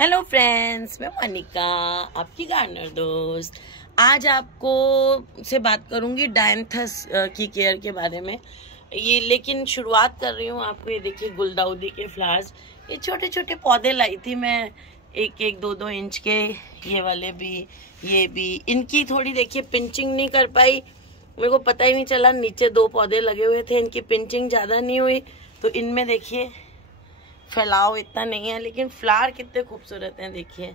Hello friends, मैं मोनिका, आपकी gardener दोस्त। आज आपको से बात करूंगी डायंथस की केयर के बारे में। लेकिन शुरुआत कर रही हूँ। आपको ये देखिए गुलदाउदी के फ्लावर्स, ये छोटे छोटे पौधे लाई थी मैं, एक एक दो दो इंच के। ये वाले भी, ये भी। इनकी थोड़ी देखिए पिंचिंग नहीं कर पाई, मेरे को पता ही नहीं चला। नीचे दो पौधे लगे हुए थे, इनकी पिंचिंग ज्यादा नहीं हुई, तो इनमें देखिए फैलाव इतना नहीं है, लेकिन फ्लावर कितने खूबसूरत हैं देखिए।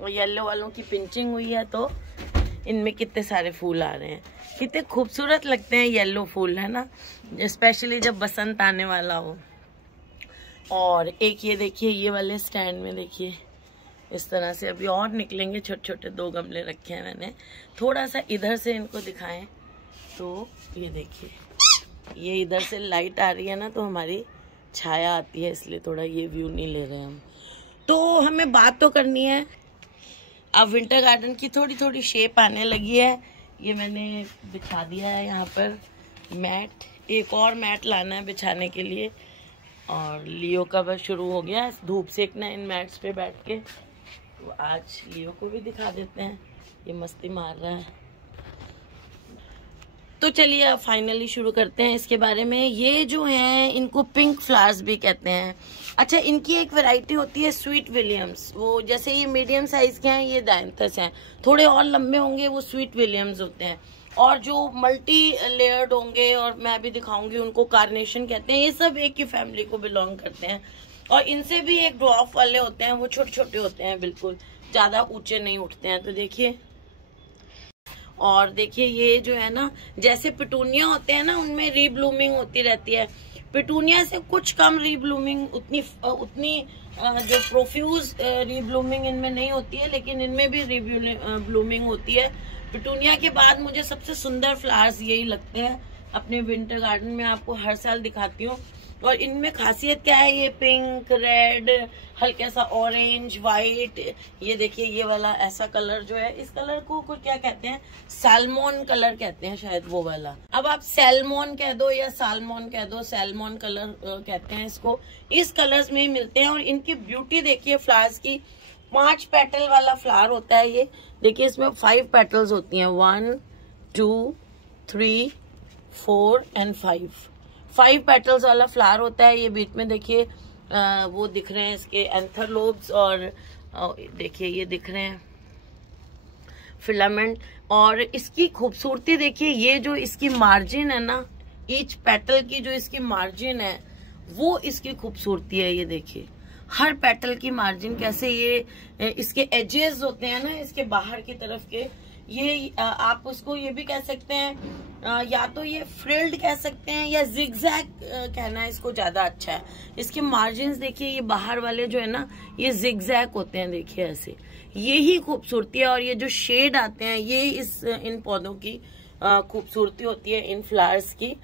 और येलो वालों की पिंचिंग हुई है तो इनमें कितने सारे फूल आ रहे हैं, कितने खूबसूरत लगते हैं येलो फूल, है ना, स्पेशली जब बसंत आने वाला हो। और एक ये देखिए, ये वाले स्टैंड में देखिए इस तरह से अभी और निकलेंगे। छोटे छोटे दो गमले रखे हैं मैंने, थोड़ा सा इधर से इनको दिखाएं तो ये देखिए, ये इधर से लाइट आ रही है ना, तो हमारी छाया आती है, इसलिए थोड़ा ये व्यू नहीं ले रहे हम। तो हमें बात तो करनी है। अब विंटर गार्डन की थोड़ी थोड़ी शेप आने लगी है। ये मैंने बिछा दिया है यहाँ पर मैट, एक और मैट लाना है बिछाने के लिए। और लियो का बस शुरू हो गया धूप सेकना इन मैट्स पे बैठ के, तो आज लियो को भी दिखा देते हैं, ये मस्ती मार रहा है। तो चलिए अब फाइनली शुरू करते हैं इसके बारे में। ये जो हैं इनको पिंक फ्लावर्स भी कहते हैं। अच्छा, इनकी एक वैरायटी होती है स्वीट विलियम्स, वो जैसे ये मीडियम साइज के हैं, ये डायंथस हैं। थोड़े और लंबे होंगे वो स्वीट विलियम्स होते हैं, और जो मल्टी लेयर्ड होंगे, और मैं भी दिखाऊंगी, उनको कार्नेशन कहते हैं। ये सब एक ही फैमिली को बिलोंग करते हैं। और इनसे भी एक ड्वार्फ वाले होते हैं, वो छोटे छोटे होते हैं, बिल्कुल ज्यादा ऊंचे नहीं उठते हैं। तो देखिए, और देखिए ये जो है ना, जैसे पिटूनिया होते हैं ना, उनमें रीब्लूमिंग होती रहती है। पिटूनिया से कुछ कम रीब्लूमिंग, उतनी जो प्रोफ्यूज रीब्लूमिंग इनमें नहीं होती है, लेकिन इनमें भी रीब्लूमिंग होती है। पिटूनिया के बाद मुझे सबसे सुंदर फ्लावर्स यही लगते हैं अपने विंटर गार्डन में, आपको हर साल दिखाती हूँ। और इनमें खासियत क्या है, ये पिंक, रेड, हल्का सा ऑरेंज, व्हाइट, ये देखिए ये वाला ऐसा कलर जो है, इस कलर को क्या कहते हैं, सैल्मोन कलर कहते हैं शायद, वो वाला। अब आप सैल्मोन कह दो या सालमोन कह दो, सैल्मोन कलर कहते हैं इसको। इस कलर्स में ही मिलते हैं। और इनकी ब्यूटी देखिए फ्लावर्स की, 5 पेटल वाला फ्लावर होता है ये। देखिए इसमें 5 पेटल्स होती हैं, 1 2 3 4 एंड 5 पेटल्स वाला फ्लावर होता है ये। बीच में देखिए वो दिख रहे हैं इसके एंथर लोब्स, और देखिए ये दिख रहे हैं फिलामेंट। और इसकी खूबसूरती देखिए, ये जो इसकी मार्जिन है ना, ईच पेटल की जो इसकी मार्जिन है, वो इसकी खूबसूरती है। ये देखिए हर पेटल की मार्जिन कैसे, ये इसके एजेस होते हैं ना, इसके बाहर की तरफ के, ये आप उसको ये भी कह सकते हैं, या तो ये फ्रिल्ड कह सकते हैं, या जिगजैग कहना है इसको ज्यादा अच्छा है। इसके मार्जिन्स देखिए, ये बाहर वाले जो है ना, ये जिगजैग होते हैं, देखिए ऐसे। यही खूबसूरती है। और ये जो शेड आते हैं, ये इन पौधों की खूबसूरती होती है, इन फ्लावर्स की।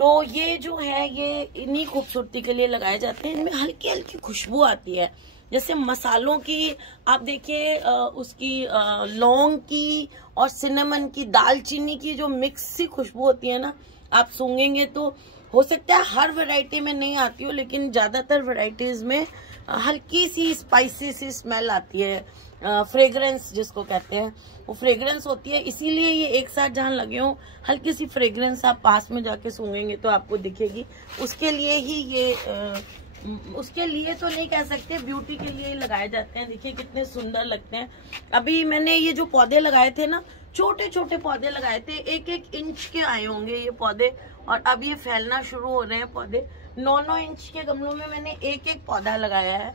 तो ये जो है, ये इन्हीं खूबसूरती के लिए लगाए जाते हैं। इनमें हल्की हल्की खुशबू आती है, जैसे मसालों की। आप देखिए उसकी लौंग की और सिनेमन की, दालचीनी की जो मिक्स सी खुशबू होती है ना, आप सूंघेंगे तो हो सकता है हर वैरायटी में नहीं आती हो, लेकिन ज्यादातर वैरायटीज में हल्की सी स्पाइसी सी स्मेल आती है, फ्रेग्रेंस जिसको कहते हैं, वो फ्रेग्रेंस होती है। इसीलिए ये एक साथ जहाँ लगे हों, हल्की सी फ्रेग्रेंस आप पास में जाके सूंघेंगे तो आपको दिखेगी। उसके लिए ही ये उसके लिए तो नहीं कह सकते, ब्यूटी के लिए लगाए जाते हैं। देखिए कितने सुंदर लगते हैं। अभी मैंने ये जो पौधे लगाए थे ना, छोटे छोटे पौधे लगाए थे, 1-1 इंच के आए होंगे ये पौधे, और अब ये फैलना शुरू हो रहे हैं पौधे। 9-9 इंच के गमलों में मैंने 1-1 पौधा लगाया है,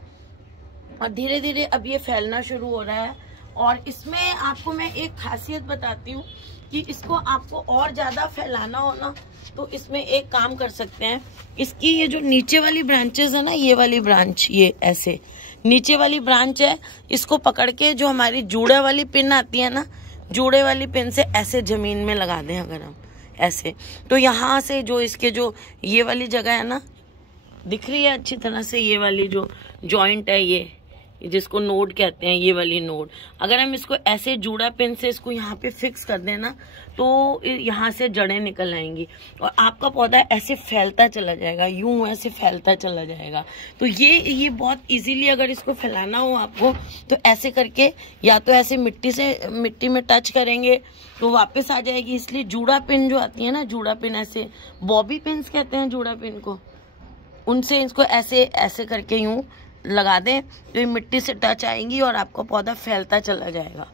और धीरे धीरे अब ये फैलना शुरू हो रहा है। और इसमें आपको मैं एक खासियत बताती हूँ कि इसको आपको और ज्यादा फैलाना हो ना, तो इसमें एक काम कर सकते हैं। इसकी ये जो नीचे वाली ब्रांचेस है ना, ये वाली ब्रांच, ये ऐसे नीचे वाली ब्रांच है, इसको पकड़ के जो हमारी जूड़े वाली पिन आती है ना, जूड़े वाली पिन से ऐसे जमीन में लगा दें अगर हम ऐसे, तो यहाँ से जो इसके जो ये वाली जगह है ना, दिख रही है अच्छी तरह से, ये वाली जो जॉइंट है, जिसको नोड कहते हैं, ये वाली नोड। अगर हम इसको ऐसे जूड़ा पिन से इसको यहाँ पे फिक्स कर देना तो यहाँ से जड़ें निकल आएंगी और आपका पौधा ऐसे फैलता चला जाएगा, यूं ऐसे फैलता चला जाएगा। तो ये बहुत इजीली अगर इसको फैलाना हो आपको तो ऐसे करके, या तो ऐसे मिट्टी में टच करेंगे तो वापस आ जाएगी। इसलिए जूड़ा पिन जो आती है ना, जूड़ा पिन, ऐसे बॉबी पिन्स कहते हैं जूड़ा पिन को, उनसे इसको ऐसे ऐसे करके यूं लगा दें तो ये मिट्टी से टच आएंगी और आपका पौधा फैलता चला जाएगा।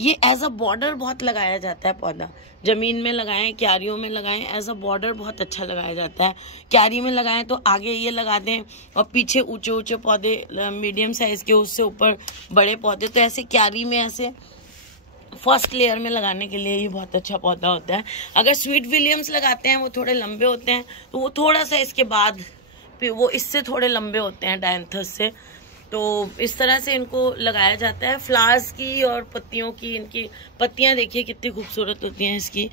ये एज अ बॉर्डर बहुत लगाया जाता है पौधा, जमीन में लगाएं, क्यारियों में लगाएं, एज अ बॉर्डर बहुत अच्छा लगाया जाता है। क्यारी में लगाएं तो आगे ये लगा दें और पीछे ऊंचे ऊंचे पौधे मीडियम साइज के, उससे ऊपर बड़े पौधे। तो ऐसे क्यारी में ऐसे फर्स्ट लेयर में लगाने के लिए ये बहुत अच्छा पौधा होता है। अगर स्वीट विलियम्स लगाते हैं वो थोड़े लंबे होते हैं, तो वो थोड़ा सा इसके बाद फिर वो इससे थोड़े लंबे होते हैं डायंथस से। तो इस तरह से इनको लगाया जाता है। फ्लावर्स की और पत्तियों की, इनकी पत्तियां देखिए कितनी खूबसूरत होती हैं इसकी,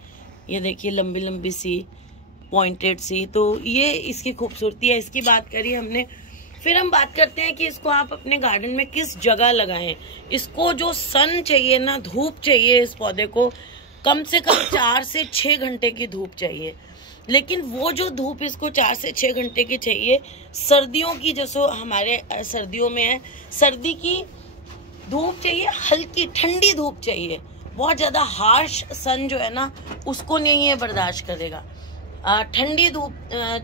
ये देखिए लंबी लंबी सी, पॉइंटेड सी। तो ये इसकी खूबसूरती है। इसकी बात करी हमने। फिर हम बात करते हैं कि इसको आप अपने गार्डन में किस जगह लगाएं। इसको जो सन चाहिए ना, धूप चाहिए, इस पौधे को कम से कम 4 से 6 घंटे की धूप चाहिए। लेकिन वो जो धूप इसको 4 से 6 घंटे की चाहिए, सर्दियों की, जैसे हमारे सर्दियों में है, सर्दी की धूप चाहिए, हल्की ठंडी धूप चाहिए। बहुत ज्यादा हार्श सन जो है ना उसको नहीं ये बर्दाश्त करेगा। ठंडी धूप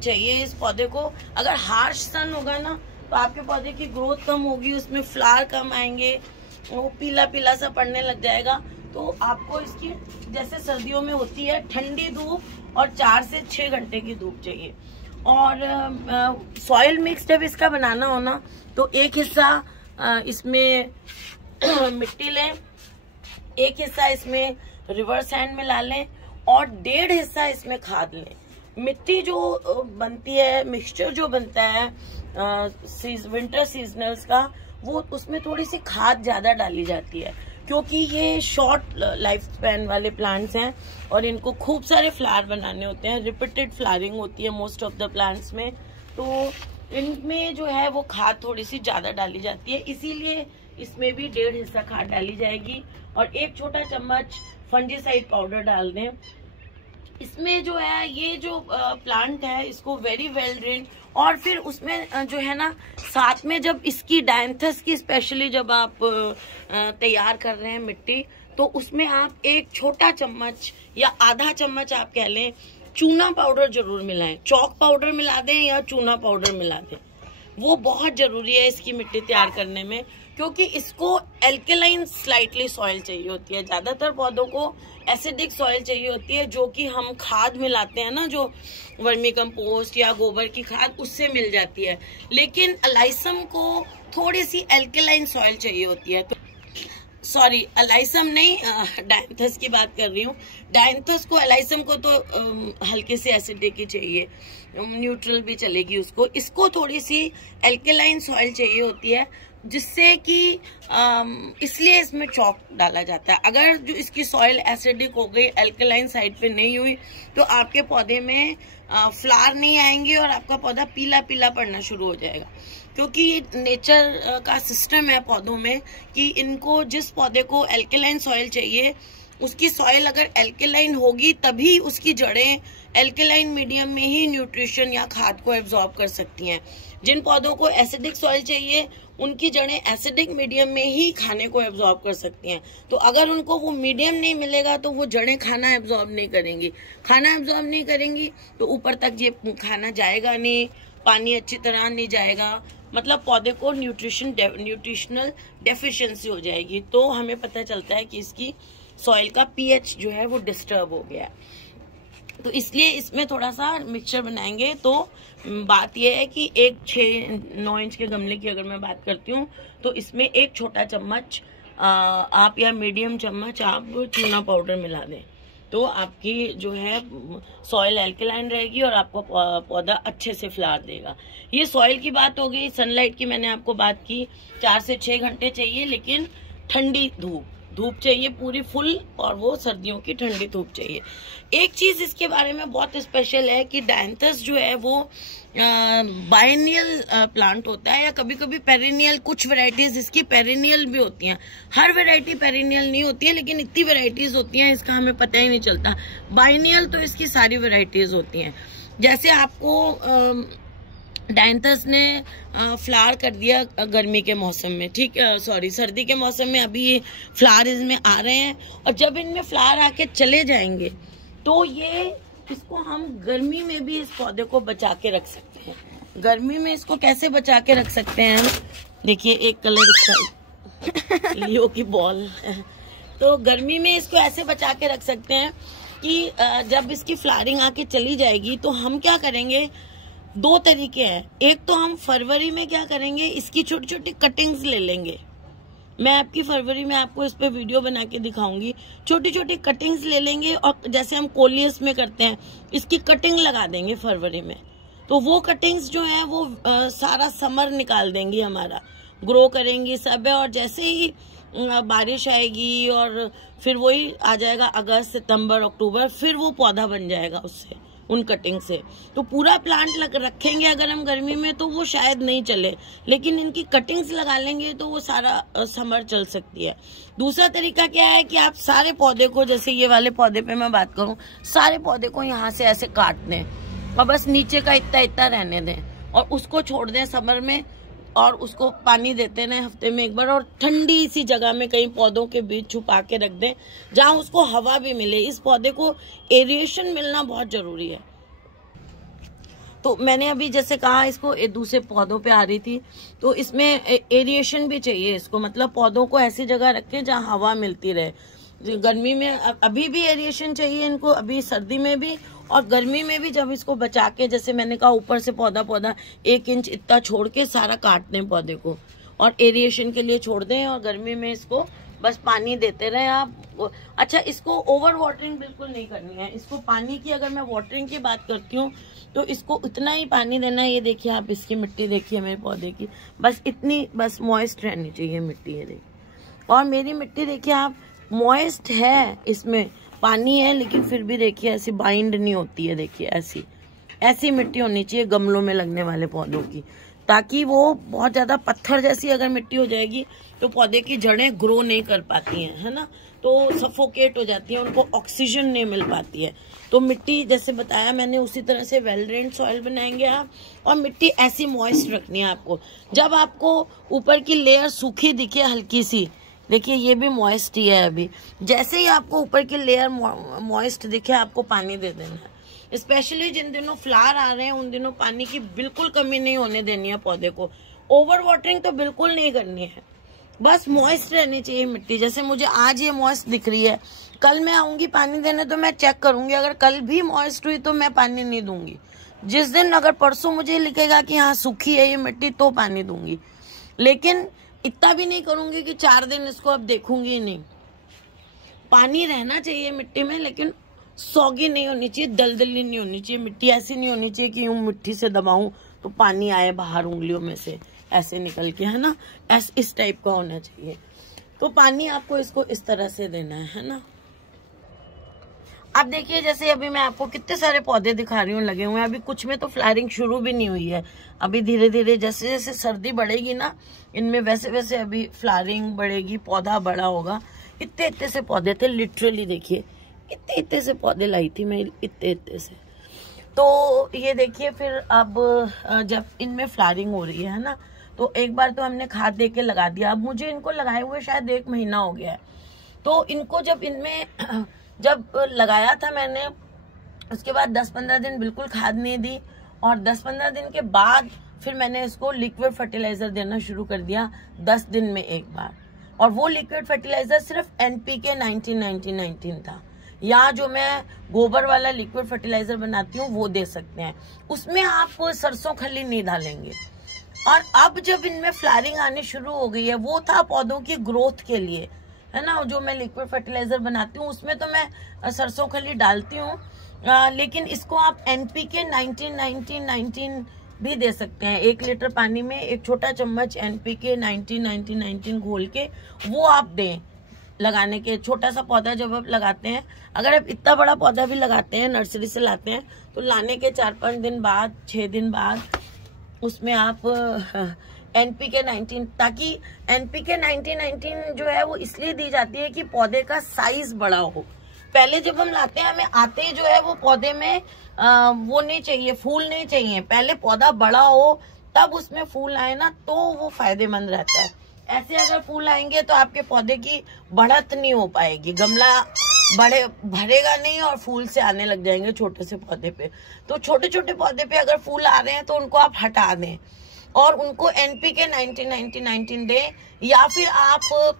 चाहिए इस पौधे को। अगर हार्श सन होगा ना तो आपके पौधे की ग्रोथ कम होगी, उसमें फ्लावर कम आएंगे, वो पीला पीला सा पड़ने लग जाएगा। तो आपको इसकी जैसे सर्दियों में होती है ठंडी धूप और 4 से 6 घंटे की धूप चाहिए। और सॉइल मिक्स जब इसका बनाना हो ना तो एक हिस्सा इसमें मिट्टी लें, एक हिस्सा इसमें रिवर सैंड मिला लें और 1.5 हिस्सा इसमें खाद लें। मिट्टी जो बनती है, मिक्सचर जो बनता है विंटर सीजनल्स का, वो उसमें थोड़ी सी खाद ज्यादा डाली जाती है क्योंकि ये शॉर्ट लाइफ स्पैन वाले प्लांट्स हैं और इनको खूब सारे फ्लावर बनाने होते हैं। रिपीटेड फ्लावरिंग होती है मोस्ट ऑफ द प्लांट्स में, तो इनमें जो है वो खाद थोड़ी सी ज्यादा डाली जाती है। इसीलिए इसमें भी 1.5 हिस्सा खाद डाली जाएगी और 1 छोटा चम्मच फंजीसाइड पाउडर डाल दें। इसमें जो है ये जो प्लांट है इसको वेरी वेल ड्रेन, और फिर उसमें जो है ना साथ में जब इसकी डायंथस की स्पेशली जब आप तैयार कर रहे हैं मिट्टी, तो उसमें आप 1 छोटा चम्मच या आधा चम्मच आप कह लें चूना पाउडर जरूर मिलाएं। चौक पाउडर मिला दें या चूना पाउडर मिला दें, वो बहुत जरूरी है इसकी मिट्टी तैयार करने में, क्योंकि इसको एल्केलाइन स्लाइटली सॉइल चाहिए होती है। ज्यादातर पौधों को एसिडिक सॉइल चाहिए होती है, जो कि हम खाद मिलाते हैं ना, जो वर्मी कंपोस्ट या गोबर की खाद, उससे मिल जाती है। लेकिन अलाइसम को थोड़ी सी एल्केलाइन सॉइल चाहिए होती है। तो सॉरी, अलाइसम नहीं, डायंथस की बात कर रही हूँ। डायंथस को, अलाइसम को तो हल्के से एसिडिक ही चाहिए, न्यूट्रल भी चलेगी उसको। इसको थोड़ी सी एल्केलाइन सॉइल चाहिए होती है, जिससे कि इसलिए इसमें चौक डाला जाता है। अगर जो इसकी सॉइल एसिडिक हो गई, एल्केलाइन साइड पे नहीं हुई, तो आपके पौधे में फ्लावर नहीं आएंगे और आपका पौधा पीला पीला पड़ना शुरू हो जाएगा। क्योंकि नेचर का सिस्टम है पौधों में कि इनको, जिस पौधे को एल्केलाइन सॉइल चाहिए, उसकी सॉइल अगर एल्केलाइन होगी तभी उसकी जड़ें एल्केलाइन मीडियम में ही न्यूट्रिशन या खाद को एब्जॉर्ब कर सकती हैं। जिन पौधों को एसिडिक सॉइल चाहिए उनकी जड़ें एसिडिक मीडियम में ही खाने को एब्जॉर्ब कर सकती हैं। तो अगर उनको वो मीडियम नहीं मिलेगा तो वो जड़ें खाना एब्जॉर्ब नहीं करेंगी। खाना एब्जॉर्ब नहीं करेंगी तो ऊपर तक ये खाना जाएगा नहीं, पानी अच्छी तरह नहीं जाएगा, मतलब पौधे को न्यूट्रिशनल डेफिशिएंसी हो जाएगी। तो हमें पता चलता है कि इसकी सॉइल का पीएच जो है वो डिस्टर्ब हो गया है। तो इसलिए इसमें थोड़ा सा मिक्सचर बनाएंगे। तो बात यह है कि 6-9 इंच के गमले की अगर मैं बात करती हूँ तो इसमें 1 छोटा चम्मच आप या मीडियम चम्मच आप चूना पाउडर मिला दें, तो आपकी जो है सॉइल एल्केलाइन रहेगी और आपको पौधा अच्छे से फ्लावर देगा। ये सॉइल की बात हो गई। सनलाइट की मैंने आपको बात की, 4 से 6 घंटे चाहिए, लेकिन ठंडी धूप चाहिए पूरी फुल, और वो सर्दियों की ठंडी धूप चाहिए। एक चीज इसके बारे में बहुत स्पेशल है कि डायंथस जो है वो बायनियल प्लांट होता है, या कभी कभी पेरिनियल। कुछ वैरायटीज इसकी पेरिनियल भी होती हैं, हर वैरायटी पेरिनियल नहीं होती है, लेकिन इतनी वैरायटीज होती हैं इसका हमें पता ही नहीं चलता। बायनियल तो इसकी सारी वैरायटीज होती हैं। जैसे आपको डायंथस ने फ्लावर कर दिया गर्मी के मौसम में, ठीक सॉरी सर्दी के मौसम में, अभी ये फ्लावर इसमें आ रहे हैं, और जब इनमें फ्लावर आके चले जाएंगे तो ये इसको हम गर्मी में भी इस पौधे को बचा के रख सकते हैं। गर्मी में इसको कैसे बचा के रख सकते हैं? देखिए एक कलर इसका लियो की बॉल है, तो गर्मी में इसको ऐसे बचा के रख सकते हैं कि जब इसकी फ्लावरिंग आके चली जाएगी तो हम क्या करेंगे, दो तरीके हैं। एक तो हम फरवरी में क्या करेंगे, इसकी छोटी छोटी कटिंग्स ले लेंगे। मैं आपकी फरवरी में आपको इस पे वीडियो बना के दिखाऊंगी। छोटी छोटी कटिंग्स ले लेंगे, और जैसे हम कोलियस में करते हैं इसकी कटिंग लगा देंगे फरवरी में। तो वो कटिंग्स जो है वो सारा समर निकाल देंगी, हमारा ग्रो करेंगी सब है। और जैसे ही बारिश आएगी और फिर वही आ जाएगा अगस्त सितंबर अक्टूबर, फिर वो पौधा बन जाएगा उससे, उन कटिंग से। तो पूरा प्लांट रखेंगे अगर हम गर्मी में तो वो शायद नहीं चले, लेकिन इनकी कटिंग्स लगा लेंगे तो वो सारा समर चल सकती है। दूसरा तरीका क्या है कि आप सारे पौधे को, जैसे ये वाले पौधे पे मैं बात करूं, सारे पौधे को यहाँ से ऐसे काट दें और बस नीचे का इतना इतना रहने दें, और उसको छोड़ दें समर में, और उसको पानी देते रहें हफ्ते में एक बार, और ठंडी सी जगह में कहीं पौधों के बीच छुपा के रख दें जहां उसको हवा भी मिले। इस पौधे को एरिएशन मिलना बहुत जरूरी है। तो मैंने अभी जैसे कहा इसको दूसरे पौधों पे आ रही थी, तो इसमें एरिएशन भी चाहिए इसको, मतलब पौधों को ऐसी जगह रखें जहां हवा मिलती रहे। गर्मी में अभी भी एरिएशन चाहिए इनको, अभी सर्दी में भी और गर्मी में भी। जब इसको बचा के, जैसे मैंने कहा ऊपर से पौधा 1 इंच इतना छोड़ के सारा काट दें पौधे को, और एरिएशन के लिए छोड़ दें, और गर्मी में इसको बस पानी देते रहे आप। अच्छा, इसको ओवर वाटरिंग बिल्कुल नहीं करनी है। इसको पानी की अगर मैं वाटरिंग की बात करती हूँ तो इसको उतना ही पानी देना है। ये देखिए आप, इसकी मिट्टी देखिए मेरे पौधे की, बस इतनी, बस मॉइस्ट रहनी चाहिए मिट्टी। ये देखिए, और मेरी मिट्टी देखिए आप, मॉइस्ट है, इसमें पानी है, लेकिन फिर भी देखिए ऐसी बाइंड नहीं होती है। देखिए ऐसी मिट्टी होनी चाहिए गमलों में लगने वाले पौधों की, ताकि वो बहुत ज्यादा पत्थर जैसी अगर मिट्टी हो जाएगी तो पौधे की जड़ें ग्रो नहीं कर पाती हैं, है ना, तो सफोकेट हो जाती हैं, उनको ऑक्सीजन नहीं मिल पाती है। तो मिट्टी जैसे बताया मैंने उसी तरह से वेल ड्रेन्ड सॉइल बनाएंगे आप, और मिट्टी ऐसी मॉइस्ट रखनी है आपको। जब आपको ऊपर की लेयर सूखी दिखे हल्की सी, देखिए ये भी मॉइस्ट ही है अभी, जैसे ही आपको ऊपर की लेयर मॉइस्ट दिखे आपको पानी दे देना है। स्पेशली जिन दिनों फ्लावर आ रहे हैं उन दिनों पानी की बिल्कुल कमी नहीं होने देनी है पौधे को। ओवर वाटरिंग तो बिल्कुल नहीं करनी है, बस मॉइस्ट रहनी चाहिए मिट्टी। जैसे मुझे आज ये मॉइस्ट दिख रही है, कल मैं आऊंगी पानी देने तो मैं चेक करूंगी, अगर कल भी मॉइस्ट हुई तो मैं पानी नहीं दूंगी। जिस दिन अगर परसों मुझे लिखेगा कि हाँ सूखी है ये मिट्टी तो पानी दूंगी, लेकिन इतना भी नहीं करूंगी कि 4 दिन इसको अब देखूंगी ही नहीं। पानी रहना चाहिए मिट्टी में, लेकिन सौगी नहीं होनी चाहिए, दलदली नहीं होनी चाहिए। मिट्टी ऐसी नहीं होनी चाहिए कि यूं मिट्टी से दबाऊं तो पानी आए बाहर उंगलियों में से ऐसे निकल के, है ना, इस टाइप का होना चाहिए। तो पानी आपको इसको इस तरह से देना है ना। अब देखिए जैसे अभी मैं आपको कितने सारे पौधे दिखा रही हूँ लगे हुए हैं, अभी कुछ में तो फ्लावरिंग शुरू भी नहीं हुई है। अभी धीरे धीरे जैसे जैसे सर्दी बढ़ेगी ना इनमें, वैसे वैसे अभी फ्लावरिंग बढ़ेगी, पौधा बड़ा होगा। इतने इतने से पौधे थे, लिटरली देखिए इतने इतने से पौधे लाई थी मैं, इतने इतने से। तो ये देखिए फिर अब जब इनमें फ्लावरिंग हो रही है ना, तो एक बार तो हमने खाद दे के लगा दिया। अब मुझे इनको लगाए हुए शायद 1 महीना हो गया है। तो इनको जब इनमें जब लगाया था मैंने, उसके बाद 10-15 दिन बिल्कुल खाद नहीं दी, और 10-15 दिन के बाद फिर मैंने इसको लिक्विड फर्टिलाइजर देना शुरू कर दिया 10 दिन में एक बार। और वो लिक्विड फर्टिलाइजर सिर्फ NPK 19 था, या जो मैं गोबर वाला लिक्विड फर्टिलाइजर बनाती हूँ वो दे सकते हैं। उसमें आप सरसों खली नहीं डालेंगे। और अब जब इनमें फ्लावरिंग आनी शुरू हो गई है, वो था पौधों की ग्रोथ के लिए, है ना, जो मैं लिक्विड फर्टिलाइजर बनाती हूँ उसमें तो मैं सरसों खली डालती हूँ, लेकिन इसको आप NPK 19 भी दे सकते हैं। 1 लीटर पानी में 1 छोटा चम्मच NPK 19 घोल के वो आप दें, लगाने के, छोटा सा पौधा जब आप लगाते हैं, अगर आप इतना बड़ा पौधा भी लगाते हैं, नर्सरी से लाते हैं, तो लाने के 4-5 दिन बाद, 6 दिन बाद उसमें आप NPK 19, ताकि NPK 19 जो है वो इसलिए दी जाती है कि पौधे का साइज बड़ा हो। पहले जब हम लाते हैं, हमें आते ही जो है वो पौधे में वो नहीं चाहिए, फूल नहीं चाहिए, पहले पौधा बड़ा हो तब उसमें फूल आए ना, तो वो फायदेमंद रहता है। ऐसे अगर फूल आएंगे तो आपके पौधे की बढ़त नहीं हो पाएगी, गमला बड़े भरेगा नहीं और फूल से आने लग जाएंगे छोटे से पौधे पे। तो छोटे छोटे पौधे पे अगर फूल आ रहे हैं तो उनको आप हटा दें और उनको NPK 19 दें, या फिर आप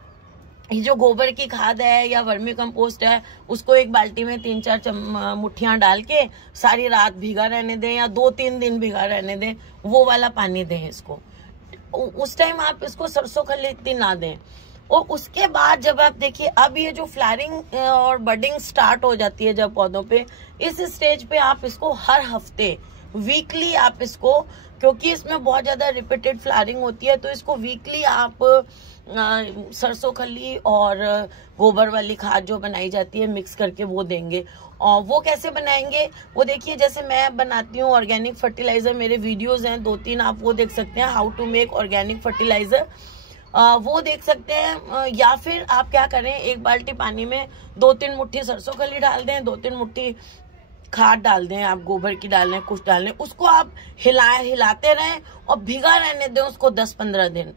ये जो गोबर की खाद है या वर्मी कंपोस्ट है उसको एक बाल्टी में 3-4 मुट्ठियां डाल के सारी रात भीगा रहने दें या 2-3 दिन भीगा रहने दें, वो वाला पानी दें इसको। उस टाइम आप इसको सरसों खली इतनी ना दें। और उसके बाद जब आप देखिए, अब ये जो फ्लावरिंग और बडिंग स्टार्ट हो जाती है जब पौधों पे, इस स्टेज पे आप इसको हर हफ्ते, वीकली आप इसको, क्योंकि इसमें बहुत ज्यादा रिपीटेड फ्लावरिंग होती है, तो इसको वीकली आप सरसों खली और गोबर वाली खाद जो बनाई जाती है मिक्स करके वो देंगे। और वो कैसे बनाएंगे वो देखिए, जैसे मैं बनाती हूँ ऑर्गेनिक फर्टिलाइजर, मेरे वीडियोस हैं 2-3, आप वो देख सकते हैं, how to make organic fertiliser, वो देख सकते हैं। या फिर आप क्या करें, एक बाल्टी पानी में 2-3 मुट्ठी सरसों खली डाल दें, 2-3 मुट्ठी खाद डाल दें, आप गोबर की डाल दें, कुछ डाल दें, उसको आप हिलाते रहें और भिगा रहने दें उसको 10-15 दिन।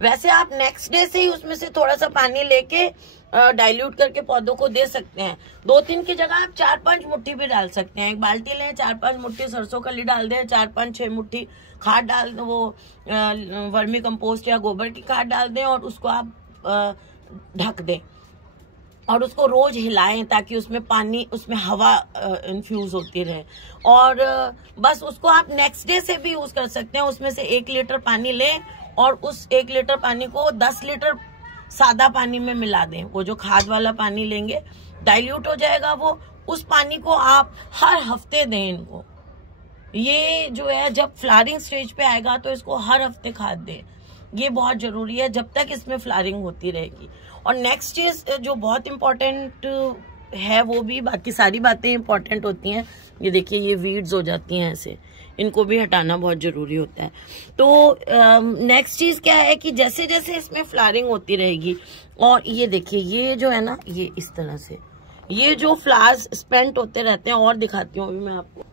वैसे आप नेक्स्ट डे से ही उसमें से थोड़ा सा पानी लेके डाइल्यूट करके पौधों को दे सकते हैं। 2-3 की जगह आप 4-5 मुट्ठी भी डाल सकते हैं। एक बाल्टी लें, 4-5 मुट्ठी सरसों खली डाल दें, 4-5-6 मुट्ठी खाद डाल, वो वर्मी कंपोस्ट या गोबर की खाद डाल दें और उसको आप ढक दें और उसको रोज हिलाएं ताकि उसमें पानी, उसमें हवा इन्फ्यूज होती रहे। और बस उसको आप नेक्स्ट डे से भी यूज कर सकते हैं। उसमें से 1 लीटर पानी लें और उस 1 लीटर पानी को 10 लीटर सादा पानी में मिला दें। वो जो खाद वाला पानी लेंगे, डाइल्यूट हो जाएगा वो, उस पानी को आप हर हफ्ते दें इनको। ये जो है जब फ्लावरिंग स्टेज पे आएगा तो इसको हर हफ्ते खाद दें, ये बहुत जरूरी है जब तक इसमें फ्लावरिंग होती रहेगी। और नेक्स्ट चीज जो बहुत इम्पोर्टेंट है, वो भी, बाकी सारी बातें इम्पोर्टेंट होती हैं, ये देखिए ये वीड्स हो जाती हैं ऐसे, इनको भी हटाना बहुत जरूरी होता है। तो नेक्स्ट चीज क्या है कि जैसे जैसे इसमें फ्लावरिंग होती रहेगी, और ये देखिए ये जो है ना, ये इस तरह से ये जो फ्लावर्स स्पेंट होते रहते हैं, और दिखाती हूँ अभी मैं आपको।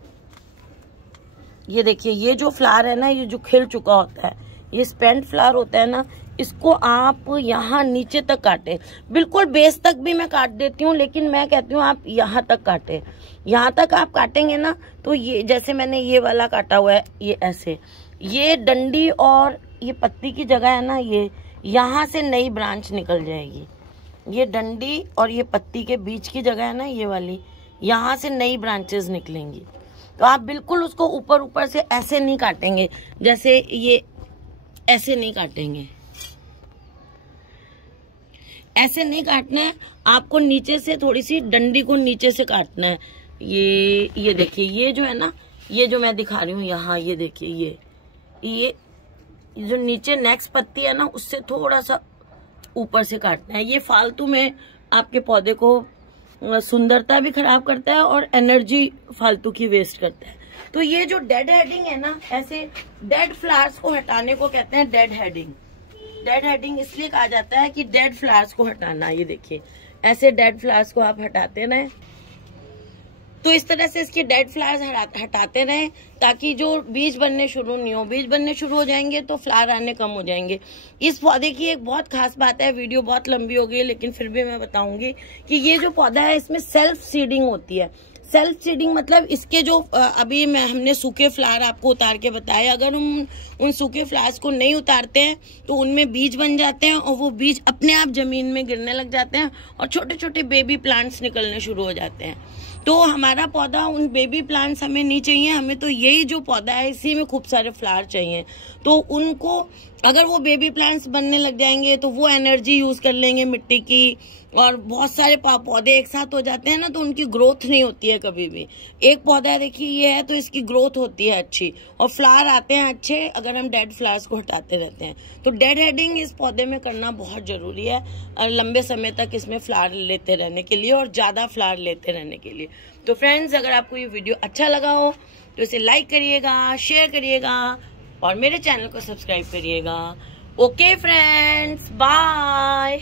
ये देखिए ये जो फ्लावर है ना, ये जो खिल चुका होता है, ये स्पेंट फ्लावर होता है ना, इसको आप यहाँ नीचे तक काटें। बिल्कुल बेस तक भी मैं काट देती हूँ, लेकिन मैं कहती हूँ आप यहाँ तक काटें। यहाँ तक आप काटेंगे ना तो ये, जैसे मैंने ये वाला काटा हुआ है, ये ऐसे, ये डंडी और ये पत्ती की जगह है ना, ये यहाँ से नई ब्रांच निकल जाएगी। ये डंडी और ये पत्ती के बीच की जगह है ना, ये वाली, यहाँ से नई ब्रांचेस निकलेंगी। तो आप बिल्कुल उसको ऊपर ऊपर से ऐसे नहीं काटेंगे, जैसे ये ऐसे नहीं काटेंगे, ऐसे नहीं काटना है आपको, नीचे से थोड़ी सी डंडी को नीचे से काटना है। ये देखिए ये जो है ना, ये जो मैं दिखा रही हूँ यहाँ, ये देखिए ये जो नीचे नेक्स्ट पत्ती है ना, उससे थोड़ा सा ऊपर से काटना है। ये फालतू में आपके पौधे को सुंदरता भी खराब करता है और एनर्जी फालतू की वेस्ट करता है। तो ये जो डेड हेडिंग है ना, ऐसे डेड फ्लावर्स को हटाने को कहते हैं डेड हेडिंग। डेड हेडिंग इसलिए कहा जाता है कि डेड फ्लावर्स को हटाना। ये देखिए ऐसे डेड फ्लावर्स को आप हटाते रहें, तो इस तरह से इसके डेड फ्लावर्स हटाते रहें ताकि जो बीज बनने शुरू नहीं हो। बीज बनने शुरू हो जाएंगे तो फ्लावर आने कम हो जाएंगे। इस पौधे की एक बहुत खास बात है, वीडियो बहुत लंबी हो गई लेकिन फिर भी मैं बताऊंगी कि ये जो पौधा है इसमें सेल्फ सीडिंग होती है। सेल्फ सीडिंग मतलब इसके जो अभी हमने सूखे फ्लावर आपको उतार के बताए, अगर हम उन सूखे फ्लावर्स को नहीं उतारते हैं तो उनमें बीज बन जाते हैं और वो बीज अपने आप जमीन में गिरने लग जाते हैं और छोटे छोटे बेबी प्लांट्स निकलने शुरू हो जाते हैं। तो हमारा पौधा, उन बेबी प्लांट्स हमें नहीं चाहिए, हमें तो यही जो पौधा है इसी में खूब सारे फ्लावर चाहिए। तो उनको अगर वो बेबी प्लांट्स बनने लग जाएंगे तो वो एनर्जी यूज कर लेंगे मिट्टी की, और बहुत सारे पौधे एक साथ हो जाते हैं ना तो उनकी ग्रोथ नहीं होती है कभी भी। एक पौधा देखिए ये है तो इसकी ग्रोथ होती है अच्छी, और फ्लावर आते हैं अच्छे अगर हम डेड फ्लावर्स को हटाते रहते हैं। तो डेड हेडिंग इस पौधे में करना बहुत जरूरी है लंबे समय तक इसमें फ्लावर लेते रहने के लिए और ज्यादा फ्लावर लेते रहने के लिए। तो फ्रेंड्स, अगर आपको ये वीडियो अच्छा लगा हो तो इसे लाइक करिएगा, शेयर करिएगा और मेरे चैनल को सब्सक्राइब करिएगा। Okay friends, bye.